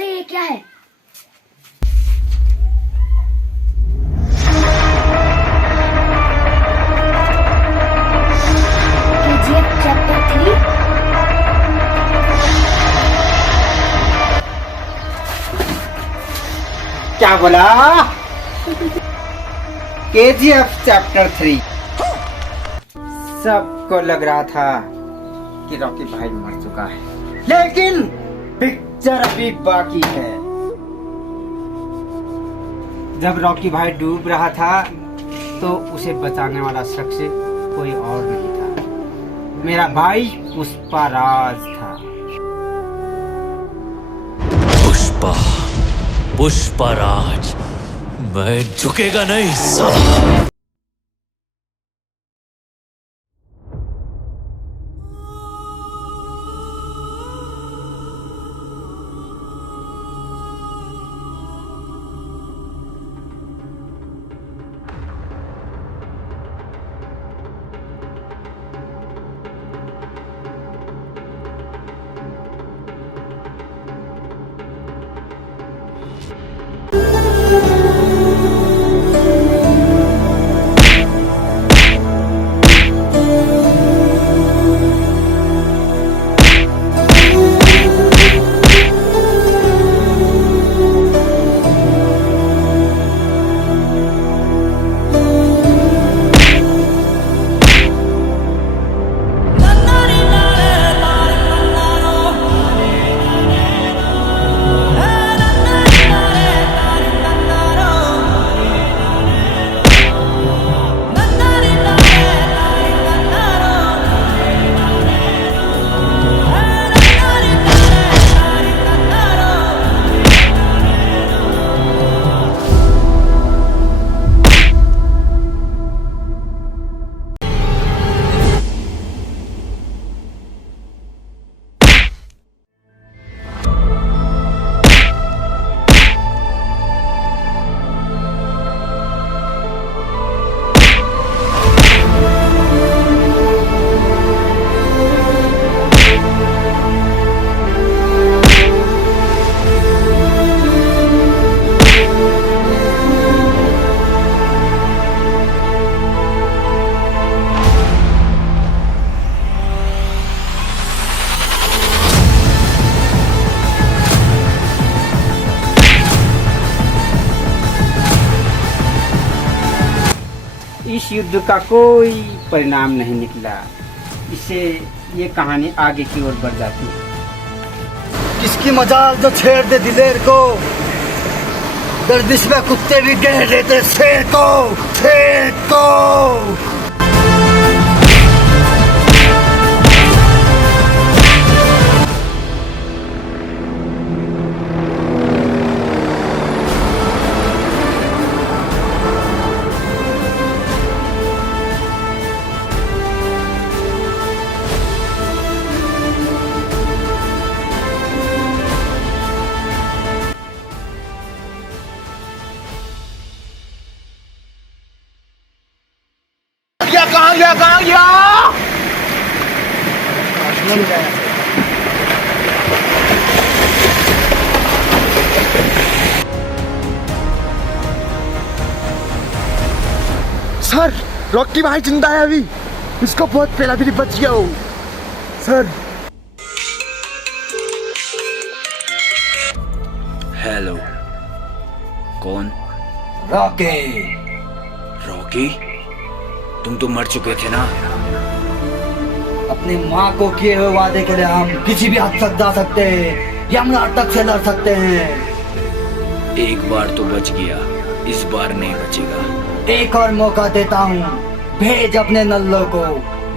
अरे ये क्या है? KGF chapter 3। क्या बोला? KGF chapter 3। सबको लग रहा था कि रॉकी भाई मर चुका है, लेकिन पिक्चर अभी बाकी है। जब रॉकी भाई डूब रहा था तो उसे बचाने वाला शख्स कोई और नहीं था, मेरा भाई पुष्पाराज था। पुष्पाराज, मैं झुकेगा नहीं साला। इस युद्ध का कोई परिणाम नहीं निकला। इससे ये कहानी आगे की ओर बढ़ जाती है। किसकी मजाल जो छेड़ दे दिलेर को, गर्दिश में कुत्ते भी घेर लेते शेर को, शेर को। कहाँ गया? सर, रॉकी भाई जिंदा है अभी। इसको बहुत पहला भी बच गया हो सर। हेलो, कौन? रॉकी। रॉकी, तुम तो मर चुके थे ना। अपनी माँ को किए हुए वादे के लिए हम किसी भी हद तक जा सकते हैं, यमराज तक से लड़ सकते हैं। एक बार तो बच गया, इस बार नहीं बचेगा। एक और मौका देता हूँ, भेज अपने नल्लो को।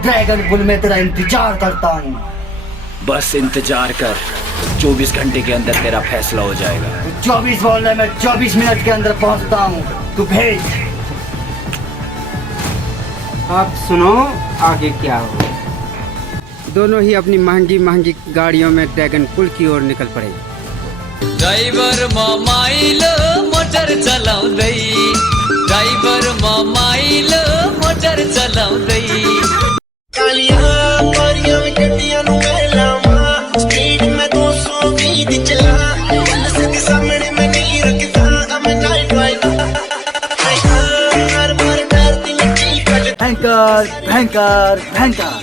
ड्रैगन पुल में तेरा इंतजार करता हूँ। बस इंतजार कर, 24 घंटे के अंदर तेरा फैसला हो जाएगा। 24 बोलने में 24 मिनट के अंदर पहुँचता हूँ, तू भेज। अब सुनो आगे क्या हो। दोनों ही अपनी महंगी महंगी गाड़ियों में ड्रैगन पुल की ओर निकल पड़े। ड्राइवर माइल मोटर चलाउँदै, ड्राइवर माइल मोटर चलाउँदै। कालियां कालियां गड्डियां नूं मैं लावां, स्पीड में 220 दी चला। भयंकर भयंकर।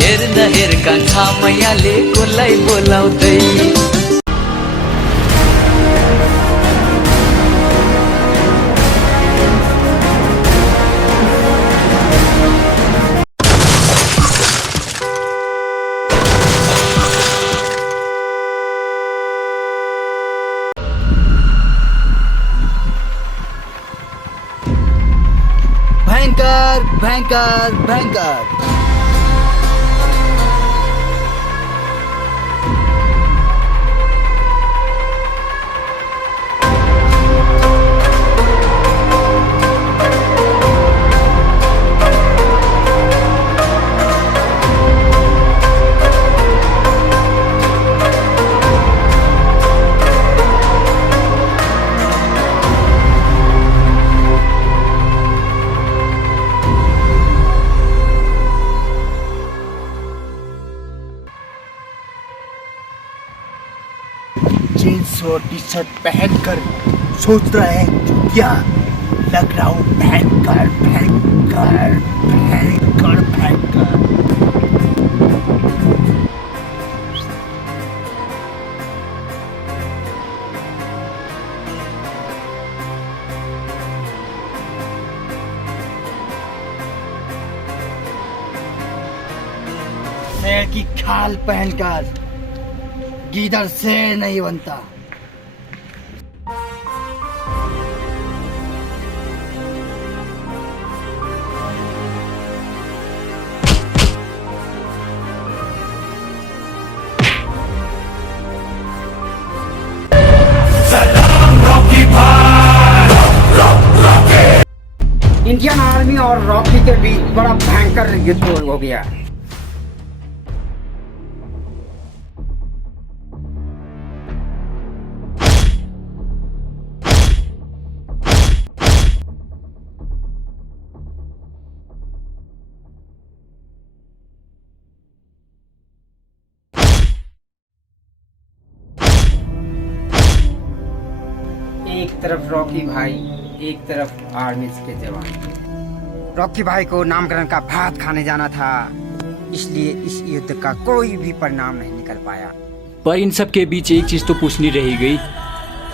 हेर न हेरका घामयाले कसलाई बोलाउँदै। भयंकर भयंकर भयंकर। जीन्स और टी शर्ट पहनकर सोच रहा है क्या लग रहा हूँ भयंकर भयंकर भयंकर भयंकर। शेर की खाल पहनकर गीदड़ शेर नहीं बनता। इंडियन आर्मी और रॉकी के बीच बड़ा भयंकर युद्ध हो गया। एक तरफ रॉकी भाई, एक तरफ आर्मी के जवान। रॉकी भाई को नामकरण का भात खाने जाना था, इसलिए इस युद्ध का कोई भी परिणाम नहीं निकल पाया। पर इन सब के बीच एक चीज तो पूछनी रह गई।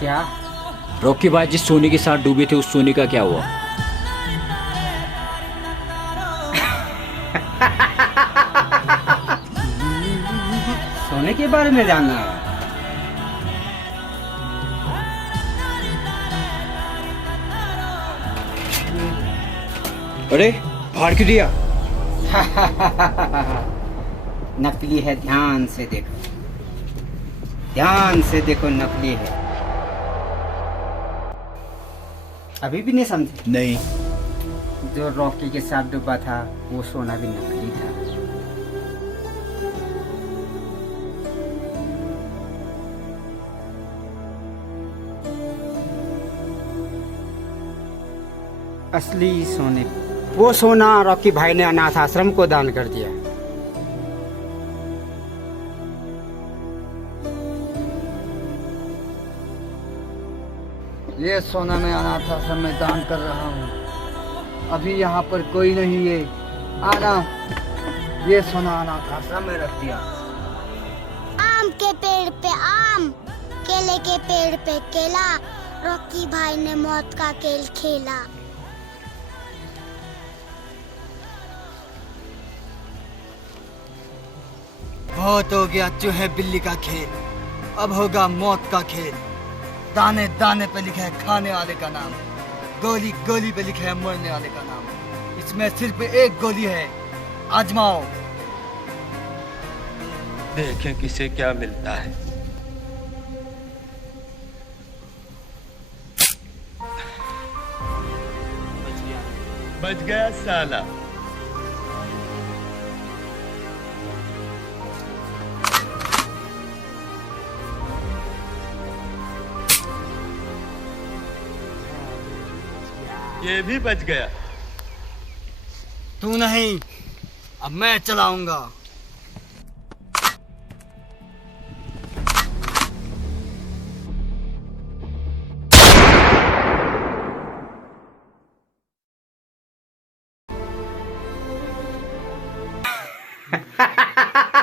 क्या? रॉकी भाई जिस सोने के साथ डूबे थे उस सोने का क्या हुआ? सोने के बारे में जानना है? अरे फाड़ क्यों दिया? नकली है, ध्यान से देखो, ध्यान से देखो, नकली है। अभी भी नहीं समझे? नहीं। जो रॉकी के साथ डूबा था वो सोना भी नकली था। असली सोने, वो सोना रॉकी भाई ने अनाथ आश्रम को दान कर दिया। ये सोना मैं अनाथ आश्रम में दान कर रहा हूँ। अभी यहाँ पर कोई नहीं है, आना। ये सोना अनाथ आश्रम में रख दिया। आम के पेड़ पे आम, केले के पेड़ पे केला, रॉकी भाई ने मौत का खेल खेला। बहुत हो गया चूहे बिल्ली का खेल, अब होगा मौत का खेल। दाने दाने पे लिखा है खाने वाले का नाम, गोली गोली पे लिखा है मरने वाले का नाम। इसमें सिर्फ एक गोली है, आजमाओ। देखें किसे क्या मिलता है। बच गया साला। ये भी बच गया। तू नहीं, अब मैं चलाऊंगा। है।